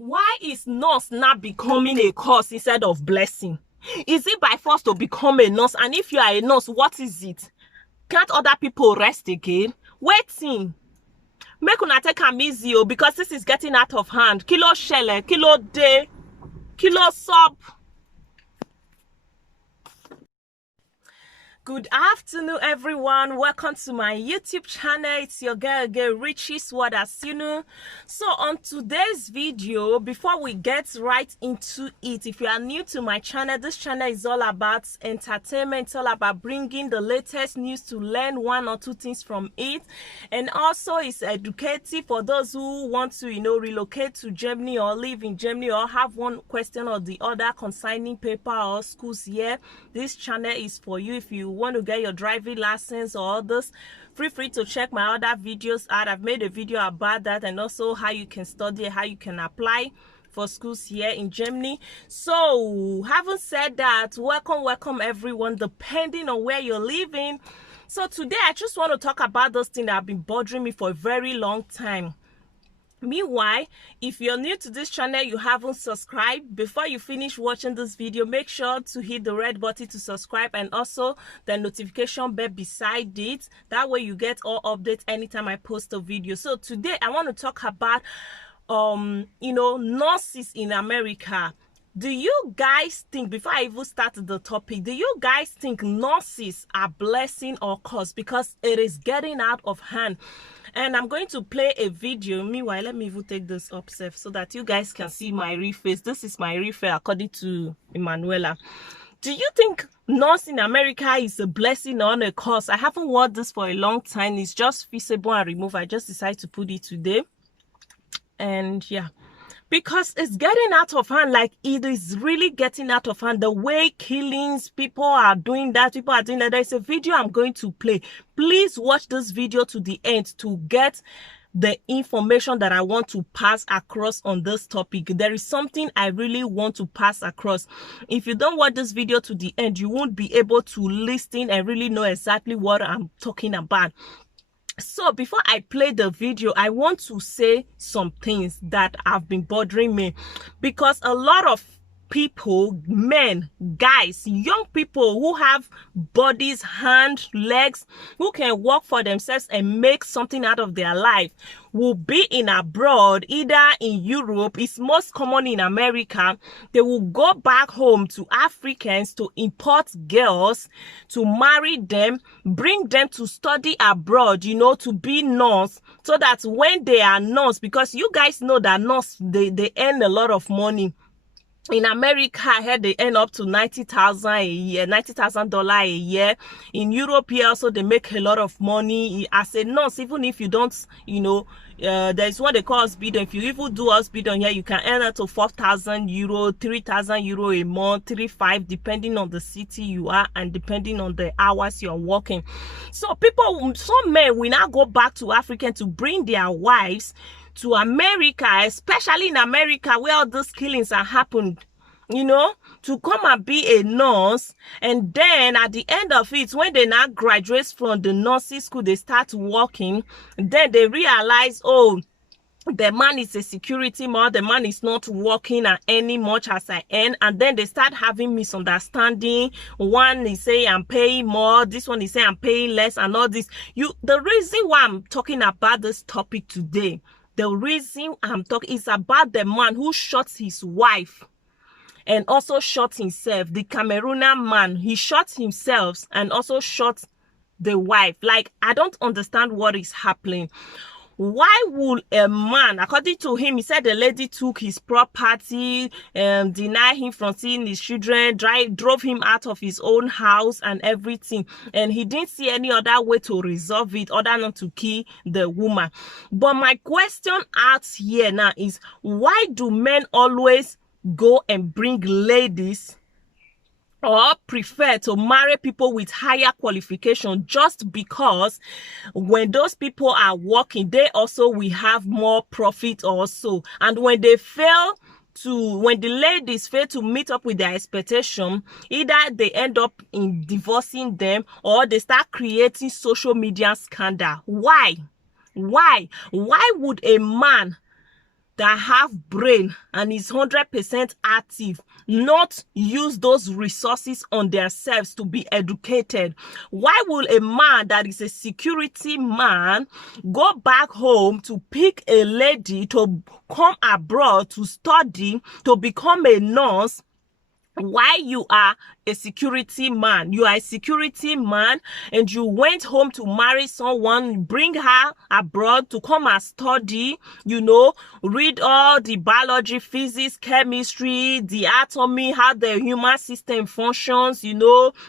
Why is nurse not becoming a curse instead of blessing? Is it by force to become a nurse? And if you are a nurse, what is it? Can't other people rest again? Waiting. Make una take am easy because this is getting out of hand. Kilo shele, kilo de, kilo sub. Good afternoon, everyone. Welcome to my YouTube channel. It's your girl Richie's Word, as you know. So on today's video, before we get right into it, if you are new to my channel, this channel is all about entertainment. It's all about bringing the latest news to learn one or two things from it, and also it's educative for those who want to, relocate to Germany or live in Germany or have one question or the other concerning paper or schools here. This channel is for you. If you want to get your driving license or others, feel free to check my other videos out. I've made a video about that, and also how you can study, how you can apply for schools here in Germany. So having said that, welcome everyone, depending on where you're living. So today I just want to talk about those things that have been bothering me for a very long time. Meanwhile, if you're new to this channel, you haven't subscribed, before you finish watching this video, make sure to hit the red button to subscribe and also the notification bell beside it. That way you get all updates anytime I post a video. So today I want to talk about nurses in America. Do you guys think, before I even start the topic, do you guys think nurses are blessing or curse? Because it is getting out of hand. And I'm going to play a video. Meanwhile, let me even take this up safe so that you guys can see my real face. This is my real face according to Emanuela. Do you think nurse in America is a blessing or a curse? I haven't worn this for a long time. It's just feasible and remove. I just decided to put it today. And yeah, because it's getting out of hand. Like, it is really getting out of hand. The way killings, people are doing that. There's a video I'm going to play. Please watch this video to the end to get the information that I want to pass across on this topic. There is something I really want to pass across. If you don't watch this video to the end, you won't be able to listen and really know exactly what I'm talking about. So before I play the video, I want to say some things that have been bothering me, because a lot of people, men, guys, young people who have bodies, hands, legs, who can work for themselves and make something out of their life, will be in abroad, either in Europe. It's most common in America. They will go back home to Africans to import girls, to marry them, bring them to study abroad, to be nurse, so that when they are nurse, because you guys know that nurse, they earn a lot of money. In America, I heard they earn up to $90,000 a year, $90,000 a year. In Europe here also, they make a lot of money as a nurse. Even if you don't, there's what they call hospital. If you even do hospital here, you can earn up to 4,000 euro, 3,000 euro a month, 3,500, depending on the city you are and depending on the hours you're working. So some men will now go back to Africa to bring their wives to America, especially in America where all these killings are happened, to come and be a nurse. And then at the end of it, when they now graduate from the nursing school, they start working. Then they realize, oh, the man is a security man, the man is not working and earning much as I earn. And then they start having misunderstanding. One is saying I'm paying more, this one is saying I'm paying less, and all this. The reason why I'm talking about this topic today, the reason I'm talking is about the man who shot his wife and also shot himself. The Cameroonian man, he shot himself and also shot the wife. Like, I don't understand what is happening. Why would a man, according to him, he said the lady took his property, denied him from seeing his children, drove him out of his own house and everything. And he didn't see any other way to resolve it other than to kill the woman. But my question out here now is, why do men always go and bring ladies or prefer to marry people with higher qualification just because when those people are working, they also will have more profit also? And when the ladies fail to meet up with their expectation, either they end up in divorcing them or they start creating social media scandal. Why would a man that have brain and is 100% active not use those resources on themselves to be educated? Why will a man that is a security man go back home to pick a lady to come abroad to study, to become a nurse? Why you are a security man? You are a security man and you went home to marry someone, bring her abroad to come and study, read all the biology, physics, chemistry, the anatomy, how the human system functions,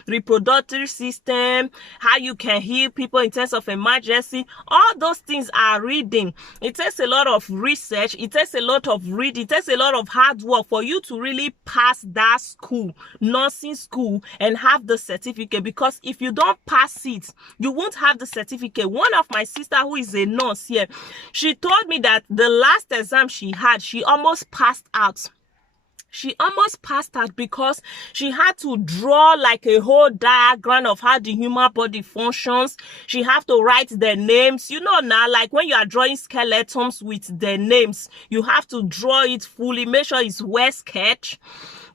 reproductive system, how you can heal people in terms of emergency. All those things are reading. It takes a lot of research. It takes a lot of reading. It takes a lot of hard work for you to really pass that school, nursing school, and have the certificate. Because if you don't pass it, you won't have the certificate. One of my sister who is a nurse here, she told me that the last exam she had, she almost passed out. She almost passed out because she had to draw like a whole diagram of how the human body functions. She have to write their names. Now, like when you are drawing skeletons with their names, you have to draw it fully, make sure it's well sketched.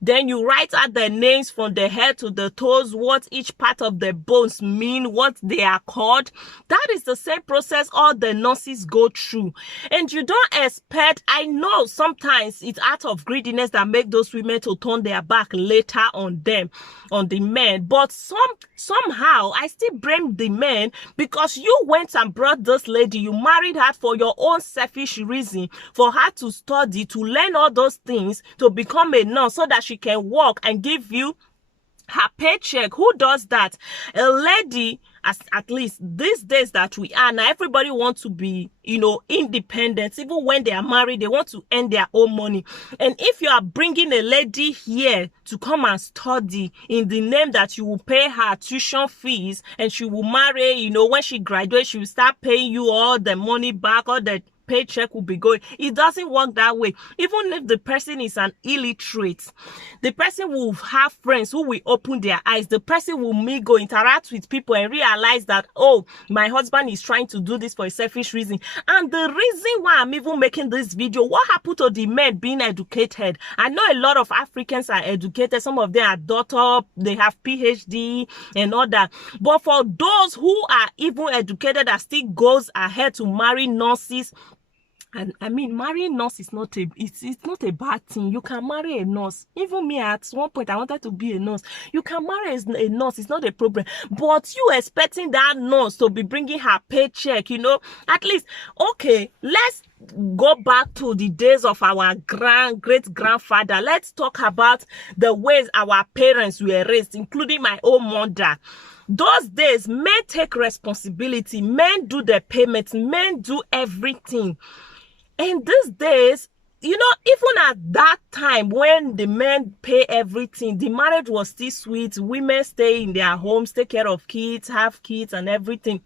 Then you write out the names from the head to the toes, what each part of the bones mean, what they are called. That is the same process all the nurses go through. And you don't expect, I know sometimes it's out of greediness that make those women to turn their back later on them, on the men. But somehow I still blame the men, because you went and brought this lady, you married her for your own selfish reason, for her to study, to learn all those things, to become a nurse so that she can work and give you her paycheck. Who does that? A lady, at least these days that we are now, everybody wants to be, independent. Even when they are married, they want to earn their own money. And if you are bringing a lady here to come and study in the name that you will pay her tuition fees and she will marry, when she graduates, she will start paying you all the money back, all the paycheck will be going. It doesn't work that way. Even if the person is an illiterate, the person will have friends who will open their eyes. The person will go interact with people and realize that, oh, my husband is trying to do this for a selfish reason. And the reason why I'm even making this video, what happened to the men being educated? I know a lot of Africans are educated. Some of them are doctor, they have PhD and all that. But for those who are even educated, that still goes ahead to marry nurses. And I mean, marrying nurse is not it's not a bad thing. You can marry a nurse. Even me, at one point, I wanted to be a nurse. You can marry a nurse. It's not a problem. But you expecting that nurse to be bringing her paycheck, at least, okay, let's go back to the days of our great-grandfather. Let's talk about the ways our parents were raised, including my own mother. Those days, men take responsibility. Men do the payments. Men do everything. And these days, even at that time when the men pay everything, the marriage was still sweet. Women stay in their homes, take care of kids, have kids and everything.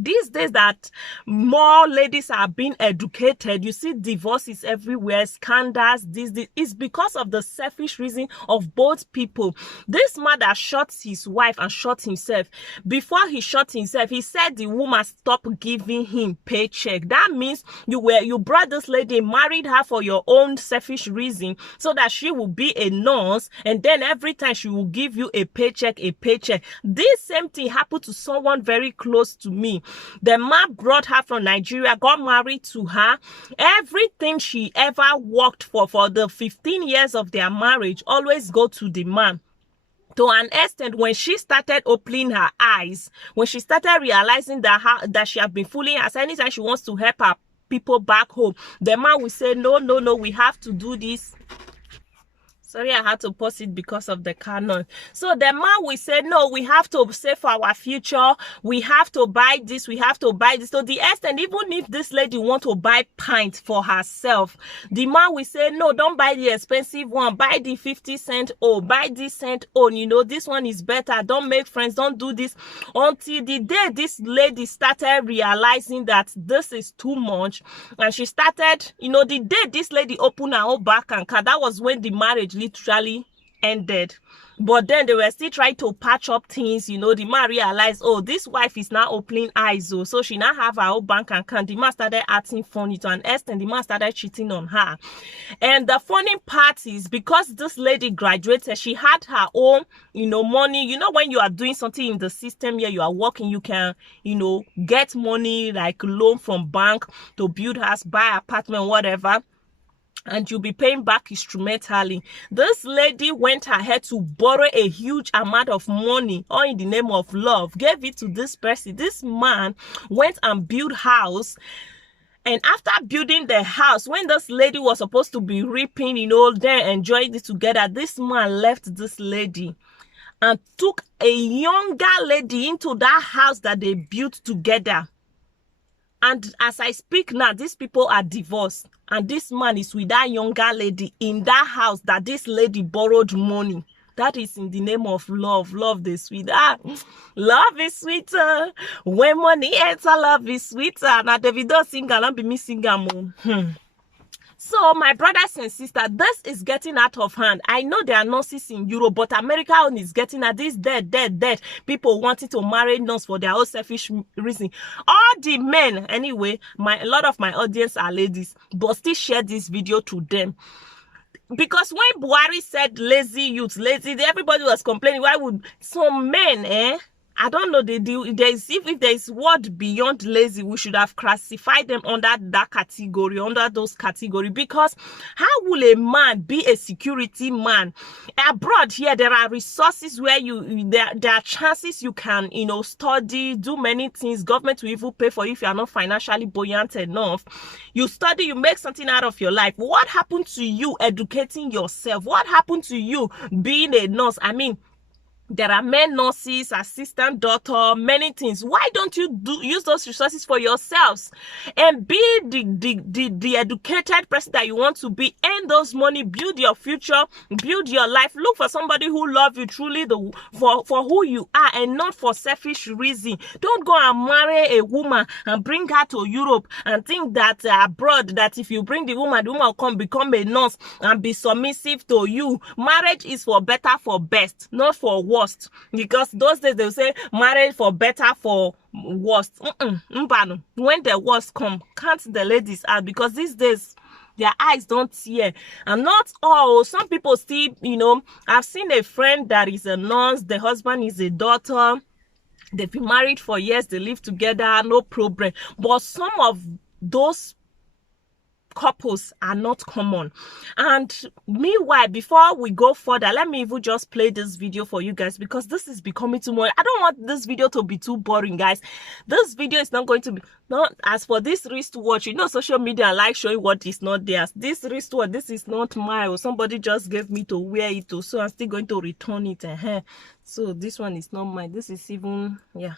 These days that more ladies are being educated, you see divorces everywhere, scandals, this is because of the selfish reason of both people. This man that shot his wife and shot himself, before he shot himself, he said the woman stopped giving him paycheck. That means you brought this lady, married her for your own selfish reason, so that she will be a nurse, and then every time she will give you a paycheck. This same thing happened to someone very close to me. The man brought her from Nigeria, got married to her. Everything she ever worked for the 15 years of their marriage always go to the man. To an extent, when she started opening her eyes, when she started realizing that she had been fooling us, anytime she wants to help her people back home, the man will say, no, we have to do this. Sorry, I had to pause it because of the canon. So the man will say, no, we have to save for our future. We have to buy this. We have to buy this. So the extent, even if this lady want to buy pint for herself, the man will say, no, don't buy the expensive one. Buy the 50-cent own. Buy this cent own. this one is better. Don't make friends. Don't do this. Until the day this lady started realizing that this is too much. And she started, the day this lady opened her own bank account, that was when the marriage literally ended. But then they were still trying to patch up things. You know, the man realized, oh, this wife is now opening eyes. Oh, so she now have her own bank account. The man started acting funny to an extent. The man started cheating on her. And the funny part is, because this lady graduated, she had her own, you know, money. You know, when you are doing something in the system here, you are working, you can, you know, get money like loan from bank to build house, buy apartment, whatever, and you'll be paying back instrumentally. This lady went ahead to borrow a huge amount of money, all in the name of love, gave it to this person. This man went and built house. And after building the house, when this lady was supposed to be reaping, you know, then enjoying it together, this man left this lady and took a younger lady into that house that they built together. And as I speak now, these people are divorced. And this man is with that younger lady in that house that this lady borrowed money. That is in the name of love. Love is sweet. Love is sweeter. When money enter, love is sweeter. Now Davido singer, and be me singer. So, my brothers and sisters, this is getting out of hand. I know there are nurses in Europe, but America is getting at this dead. People wanting to marry nurse for their own selfish reason. All the men, anyway, a lot of my audience are ladies, but still share this video to them. Because when Buhari said lazy youth, everybody was complaining. Why would some men, I don't know, if there's word beyond lazy, we should have classified them under that category, under those category. Because how will a man be a security man? Abroad here, there are resources where there are chances you can, you know, study, do many things. Government will even pay for you if you are not financially buoyant enough. You study, you make something out of your life. What happened to you educating yourself? What happened to you being a nurse? I mean, there are men nurses, assistant doctor, many things. Why don't you use those resources for yourselves and be the educated person that you want to be? Earn those money, build your future, build your life. Look for somebody who loves you truly for who you are and not for selfish reason. Don't go and marry a woman and bring her to Europe and think that abroad, that if you bring the woman will come become a nurse and be submissive to you. Marriage is for better, for best, not for worst. Because those days they'll say marriage for better, for worst. When the worst come, count the ladies out, because these days their eyes don't see. And not all. Some people still, you know, I've seen a friend that is a nurse, the husband is a doctor, they've been married for years, they live together, no problem. But some of those couples are not common. And meanwhile, before we go further, let me even just play this video for you guys, because this is becoming too much. I don't want this video to be too boring, guys. This video is not going to be, not as for this wristwatch, you know, social media like showing what is not theirs. This wristwatch, this is not mine, or somebody just gave me to wear it, so I'm still going to return it. So this one is not mine. This is even, yeah.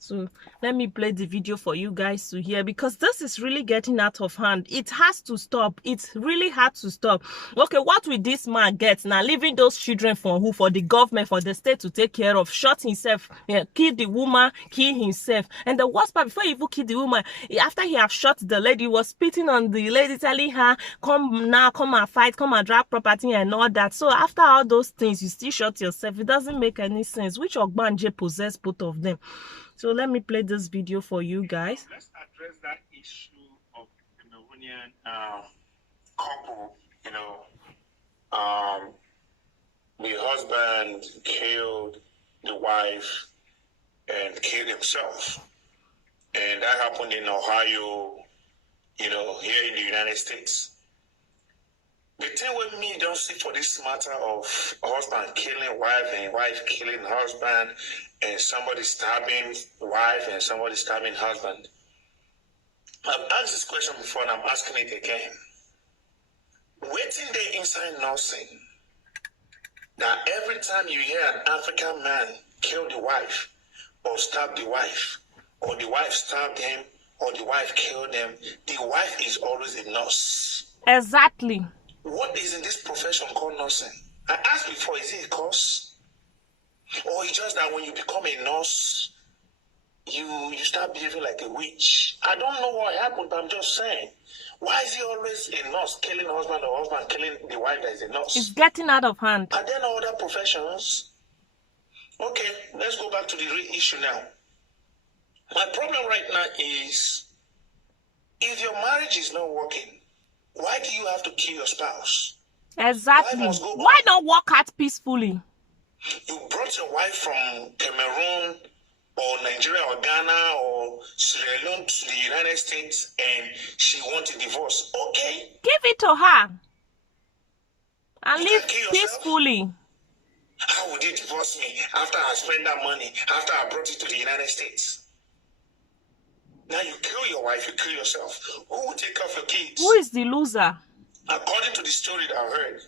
So let me play the video for you guys to hear, because this is really getting out of hand. It has to stop. It really had to stop. Okay, what will this man get now? Leaving those children for who? For the government, for the state to take care of. Shot himself, kill the woman, kill himself. And the worst part, before he even killed the woman, after he have shot the lady, he was spitting on the lady, telling her, come now, come and fight, come and drag property and all that. So after all those things, you still shot yourself. It doesn't make any sense. Which Ogbanje possessed both of them? So let me play this video for you guys. Let's address that issue of the Cameroonian couple. You know, the husband killed the wife and killed himself. And that happened in Ohio, you know, here in the United States. The thing with me don't see for this matter of husband killing wife and wife killing husband and somebody stabbing wife and somebody stabbing husband. I've asked this question before and I'm asking it again. Waiting there inside nursing, that every time you hear an African man kill the wife or stab the wife, or the wife stabbed him or the wife killed him, the wife is always a nurse. Exactly. What is in this profession called nursing? I asked before, is it a course? Or it's just that when you become a nurse, you start behaving like a witch? I don't know what happened, but I'm just saying. Why is he always a nurse killing the husband or husband killing the wife that is a nurse? It's getting out of hand. Are there no other professions? Okay, let's go back to the real issue now. My problem right now is, if your marriage is not working, why do you have to kill your spouse? Exactly. Life must go on. Why not work out peacefully? You brought your wife from Cameroon or Nigeria or Ghana or Sierra Leone to the United States and she wants a divorce. Okay. Give it to her and You live can kill yourself. peacefully. How would you divorce me after I spent that money, after I brought it to the United States? Now you kill your wife, you kill yourself. Who will take care of your kids? Who is the loser? According to the story that I heard,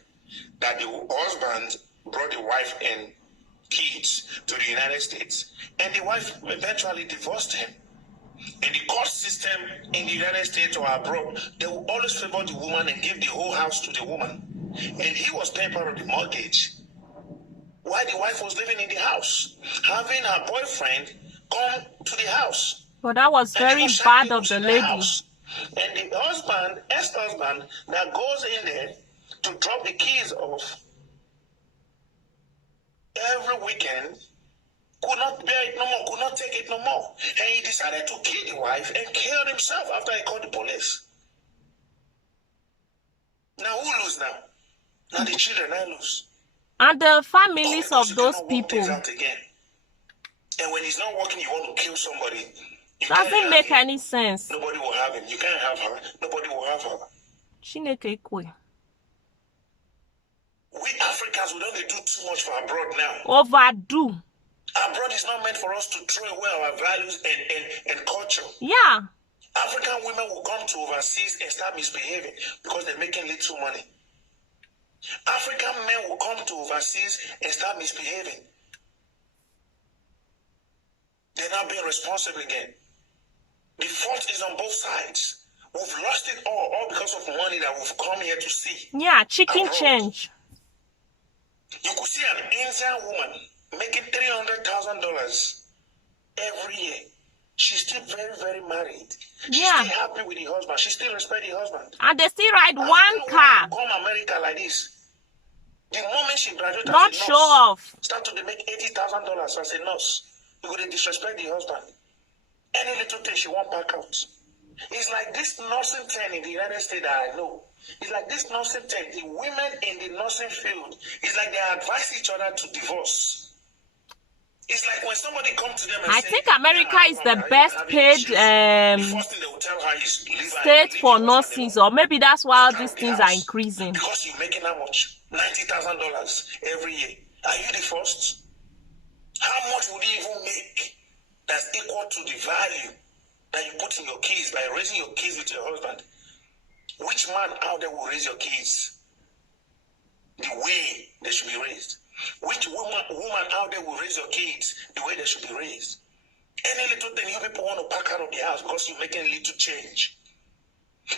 that the husband brought the wife and kids to the United States, and the wife eventually divorced him. In the court system in the United States or abroad, they will always favor the woman and give the whole house to the woman. And he was paying part of the mortgage while the wife was living in the house, having her boyfriend come to the house. But that was very bad of the lady. And the husband, ex-husband, that goes in there to drop the keys off every weekend, could not bear it no more, could not take it no more. And he decided to kill the wife and killed himself after he called the police. Now who lose now? Now the children I lose. And the families Because of you those cannot work people. things out again. And when it's not working, you want to kill somebody. You can't Doesn't have make him. any sense. Nobody will have him. You can't have her. Nobody will have her. Chineke kwe. We Africans, we don't do too much for abroad now. Overdo. Abroad is not meant for us to throw away our values and culture. Yeah. African women will come to overseas and start misbehaving because they're making little money. African men will come to overseas and start misbehaving. They're not being responsible again. The fault is on both sides. We've lost it all because of money that we've come here to see. Yeah, chicken Abroad. change. You could see an Indian woman making $300,000 every year. She's still very, very married. She's Yeah. still happy with the husband. She still respects the husband. And they still ride African one women car. will come America like this. The moment she graduates Not as a show nurse, off. start to make $80,000 as a nurse. You could disrespect the husband. Any little thing she won't back out. It's like this nursing thing in the United States that I know. It's like this nursing thing. The women in the nursing field, it's like they advise each other to divorce. It's like when somebody comes to them and I say, think America "Yeah, is I'm the having best issues," paid the first thing they will tell her is leave her- state leave for your husband nurses, alone. or maybe that's why all Get out these of the things are house. increasing. Because you're making how much? $90,000 every year. Are you the first? How much would you even make that's equal to the value that you put in your kids by raising your kids with your husband? Which man out there will raise your kids the way they should be raised? Which woman out there will raise your kids the way they should be raised? Any little thing you people want to pack out of the house because you're making a little change.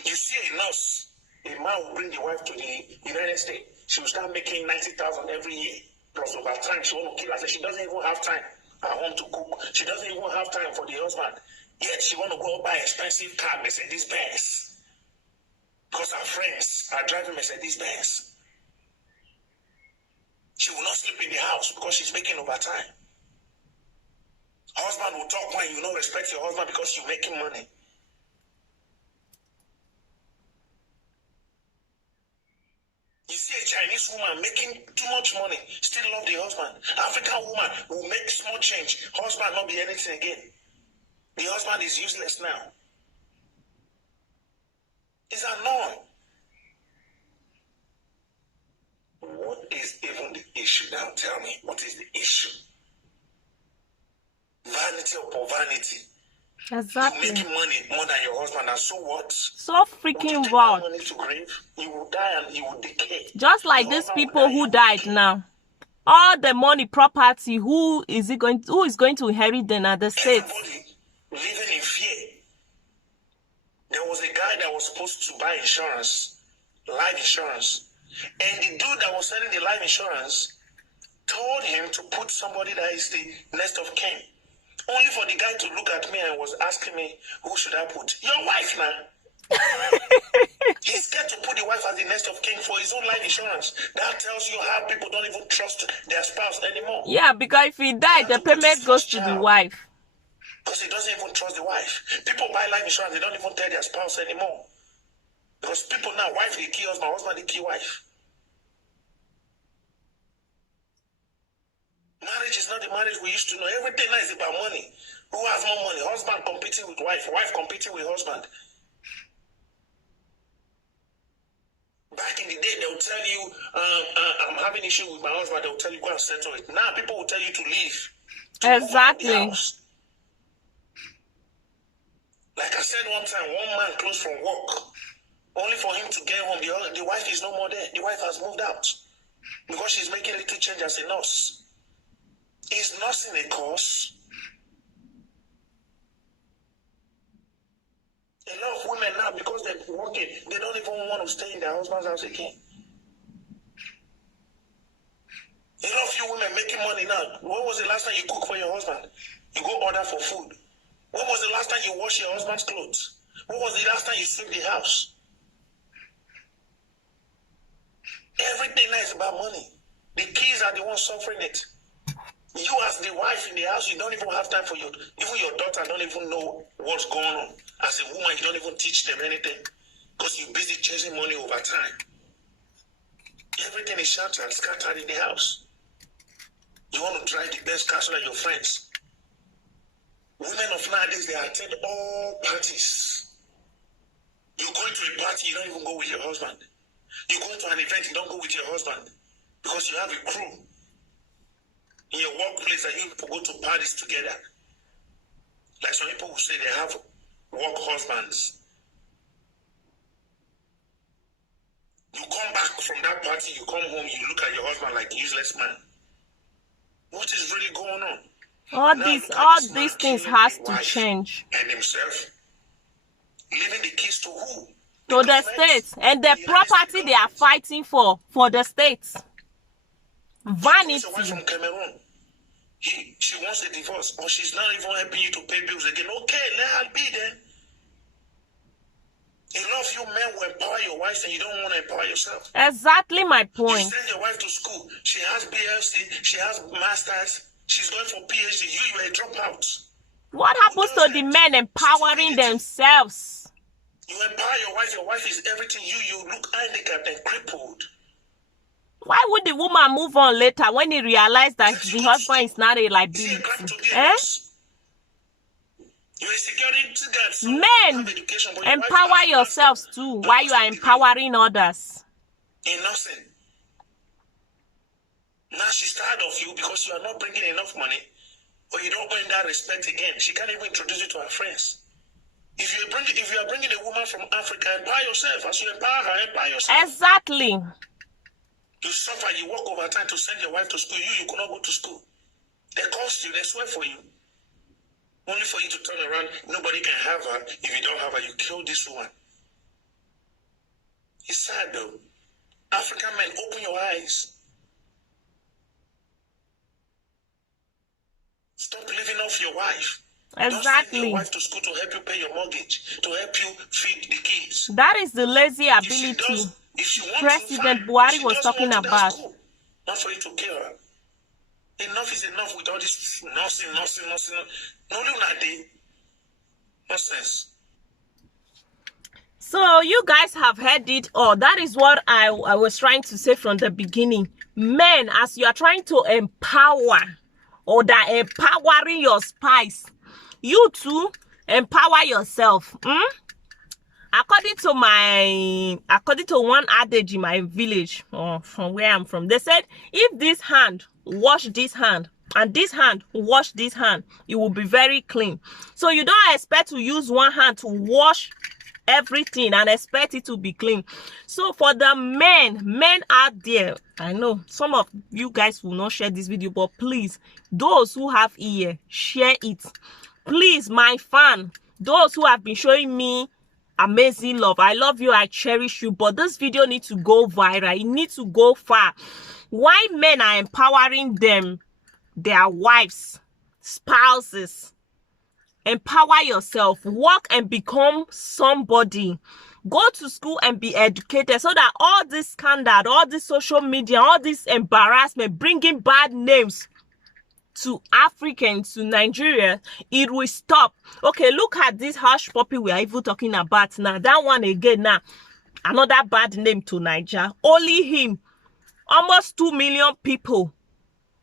You see a nurse, a man will bring the wife to the United States. She will start making $90,000 every year. Plus over time, she want to kill herself. She doesn't even have time at home to cook. She doesn't even have time for the husband. Yet she want to go buy expensive car, Mercedes Benz. Because her friends are driving Mercedes Benz. She will not sleep in the house because she's making overtime. Husband will talk when you don't respect your husband because you're making money. You see a Chinese woman making too much money, still love the husband. African woman will make small change, husband not be anything again. The husband is useless now. It's annoying. What is even the issue now? Tell me, what is the issue? Vanity upon vanity. Exactly. You're making money more than your husband, and so what? So Would you freaking take that wild. money to grave? You will die and you will decay. Just like Your these husband will people die, you who will died decay. now. All the money, property, who is going to inherit them at the states? Everybody living in fear. There was a guy that was supposed to buy insurance, life insurance, and the dude that was selling the life insurance told him to put somebody that is the next of kin. Only for the guy to look at me and was asking me, who should I put? Your wife now. He's scared to put the wife as the next of kin for his own life insurance. That tells you how people don't even trust their spouse anymore. Yeah, because if he died, the payment goes to the wife. Because he doesn't even trust the wife. People buy life insurance, they don't even tell their spouse anymore. Because people now, wife they kill husband they kill wife. Marriage is not the marriage we used to know. Everything now is about money. Who has more money? Husband competing with wife competing with husband. Back in the day, they'll tell you, I'm having issue with my husband. They'll tell you, go and settle it. Now people will tell you to leave. Exactly. Like I said one time, one man closed from work. Only for him to get home, the wife is no more there. The wife has moved out. Because she's making little change as a nurse. Is nursing a course? A lot of women now, because they're working, they don't even want to stay in their husband's house again. A lot of you women making money now. When was the last time you cook for your husband? You go order for food. When was the last time you wash your husband's clothes? When was the last time you sweep the house? Everything now is about money. The kids are the ones suffering it. You as the wife in the house, you don't even have time for even your daughter don't even know what's going on. As a woman, you don't even teach them anything. Because you're busy chasing money over time. Everything is shattered, scattered in the house. You want to drive the best car so that your friends. Women of nowadays, they attend all parties. You go into a party, you don't even go with your husband. You go to an event, you don't go with your husband. Because you have a crew. In your workplace, that you people go to parties together. Like some people will say they have work husbands. You come back from that party, you come home, you look at your husband like a useless man. What is really going on? All these things has to change. And himself, leaving the keys to who? To the states. And the property they are fighting for the states. Vanity. From Cameroon. She wants a divorce, or she's not even helping you to pay bills again. Okay, let her be then. A lot of you men will empower your wives and you don't want to empower yourself. Exactly my point. You send your wife to school. She has BLC, she has masters, she's going for PhD. You are a dropout. What happens to the men empowering themselves? You empower your wife is everything. You look handicapped and crippled. Why would the woman move on later when he realized that the husband is not a liability? Men, empower yourselves too while you are empowering others. In nothing. Now she's tired of you because you are not bringing enough money, or you don't earn that respect again. She can't even introduce you to her friends. If you are bringing a woman from Africa, empower yourself. As you empower her, empower yourself. Exactly. You suffer, you work overtime to send your wife to school. You could not go to school. They cost you, they swear for you. Only for you to turn around, nobody can have her. If you don't have her, you kill this woman. It's sad though. African men, open your eyes. Stop living off your wife. Exactly. Don't send your wife to school to help you pay your mortgage, to help you feed the kids. That is the lazy ability President Buhari was talking about. Not for you to kill her. Enough is enough with all this nonsense. Nonsense. So you guys have heard it all. That is what I was trying to say from the beginning. Men, as you are trying to empower or that empowering your spouse, you too empower yourself. According to one adage in my village, or from where I'm from, they said, if this hand wash this hand and this hand wash this hand, it will be very clean. So you don't expect to use one hand to wash everything and expect it to be clean. So for the men out there, I know some of you guys will not share this video, but please, those who have ear, share it. Please, my fan, those who have been showing me amazing love, I love you, I cherish you, but this video needs to go viral. It needs to go far. Why men are empowering their wives, spouses, empower yourself, work and become somebody. Go to school and be educated so that all this scandal, all this social media, all this embarrassment, bringing bad names to Africans, to Nigeria, it will stop. Okay, look at this Hush Puppy we are even talking about now. That one again now, another bad name to Nigeria. Only him, almost 2 million people.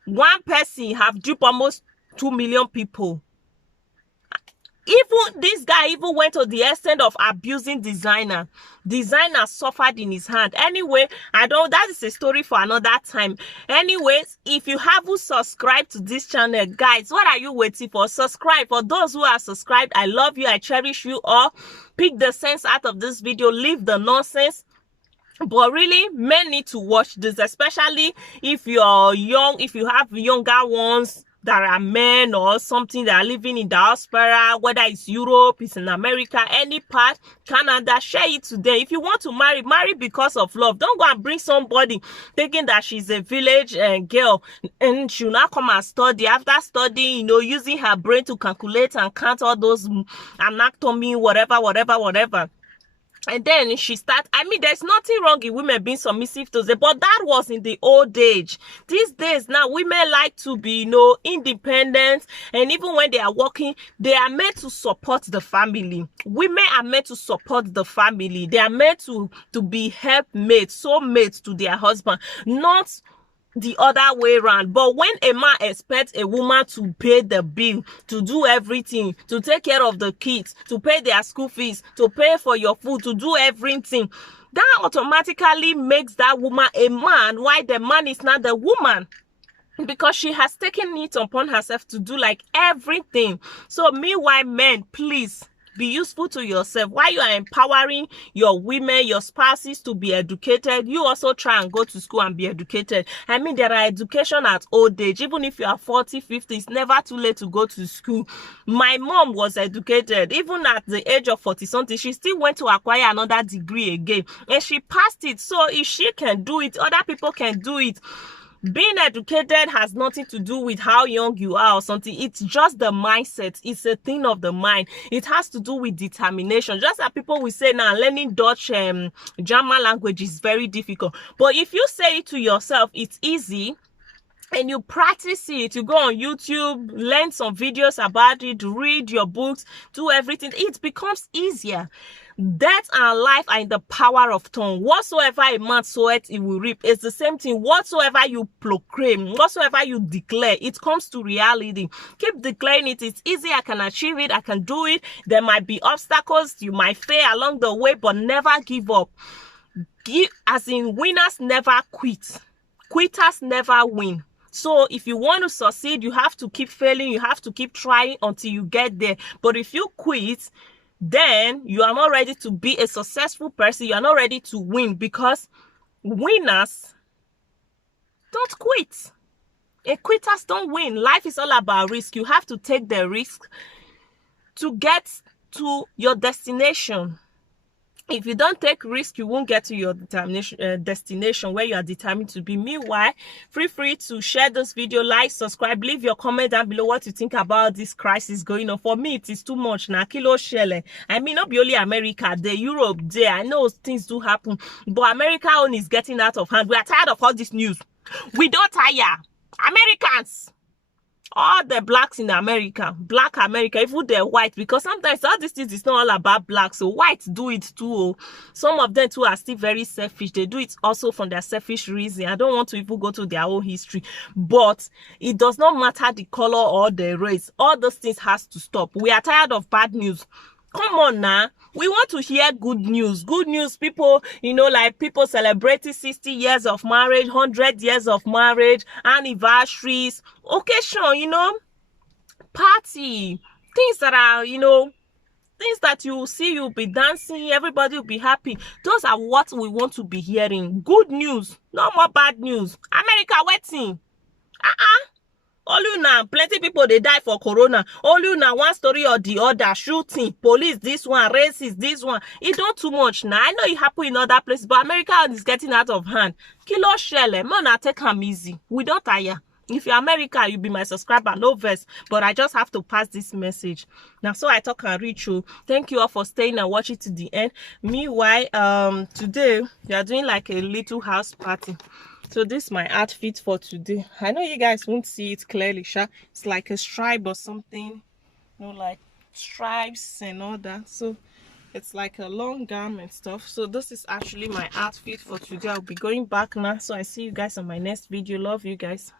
One person have duped almost 2 million people. Even this guy even went to the extent of abusing designer. Designer suffered in his hand. Anyway, that is a story for another time. Anyways, if you haven't subscribed to this channel, guys, what are you waiting for? Subscribe. For those who are subscribed, I love you, I cherish you all. Pick the sense out of this video, leave the nonsense. But really, men need to watch this, especially if you're young, if you have younger ones that are men or something that are living in diaspora, whether it's Europe, it's in America, any part, Canada, share it today. If you want to marry, marry because of love. Don't go and bring somebody thinking that she's a village girl and she'll not come and study. After studying, using her brain to calculate and count all those anatomy, whatever. And then she starts, there's nothing wrong in women being submissive to them, but that was in the old age. These days now, women like to be, independent. And even when they are working, they are meant to support the family. Women are meant to support the family. They are meant to be helpmates, soulmates to their husband, not the other way around. But when a man expects a woman to pay the bill, to do everything, to take care of the kids, to pay their school fees, to pay for your food, to do everything, that automatically makes that woman a man, while the man is not the woman, because she has taken it upon herself to do like everything. So meanwhile, men, please be useful to yourself. While you are empowering your women, your spouses to be educated, you also try and go to school and be educated. There are education at old age. Even if you are 40, 50, it's never too late to go to school. My mom was educated. Even at the age of 40-something, she still went to acquire another degree again. And she passed it. So if she can do it, other people can do it. Being educated has nothing to do with how young you are or something. It's just the mindset. It's a thing of the mind. It has to do with determination. Just like people will say now, learning Dutch, German language is very difficult. But if you say it to yourself, it's easy, and you practice it, you go on YouTube, learn some videos about it, read your books, do everything, it becomes easier. Death and life are in the power of tongue. Whatsoever a man soweth, it will reap. It's the same thing. Whatsoever you proclaim, whatsoever you declare, it comes to reality. Keep declaring it. It's easy. I can achieve it. I can do it. There might be obstacles. You might fail along the way, but never give up. As in, winners never quit. Quitters never win. So if you want to succeed, you have to keep failing. You have to keep trying until you get there. But if you quit, then you are not ready to be a successful person. You are not ready to win, because winners don't quit. And quitters don't win. Life is all about risk. You have to take the risk to get to your destination. If you don't take risk, you won't get to your destination where you are determined to be. Meanwhile, feel free to share this video, like, subscribe, leave your comment down below what you think about this crisis going on. For me, it is too much now. Kilo shele. Not be only America, the Europe there. I know things do happen, but America own is getting out of hand. We are tired of all this news. We don't tire. Americans. All the blacks in America, black America, even the white, because sometimes all these things is not all about black, so whites do it too. Some of them too are still very selfish. They do it also from their selfish reason. I don't want to even go to their own history, but it does not matter the color or the race. All those things has to stop. We are tired of bad news. Come on now. We want to hear good news. Good news, people, like people celebrating 60 years of marriage, 100 years of marriage, anniversaries, occasion, party, things that are, things that you see, you'll be dancing, everybody will be happy. Those are what we want to be hearing. Good news, no more bad news. America waiting. Only now, plenty people they die for corona. Only now, one story or the other, shooting, police, this one, racist, this one. It don't too much now. I know it happen in other places, but America is getting out of hand. Kilo shele, man, take them easy. We don't tire. If you're America, you be my subscriber, no verse. But I just have to pass this message. Now, so I talk and reach you. Thank you all for staying and watching to the end. Meanwhile, today we are doing like a little house party. So this is my outfit for today. I know you guys won't see it clearly, sha. It's like a stripe or something, you know, like stripes and all that. So it's like a long gown and stuff. So this is actually my outfit for today. I'll be going back now. So I see you guys on my next video. Love you guys.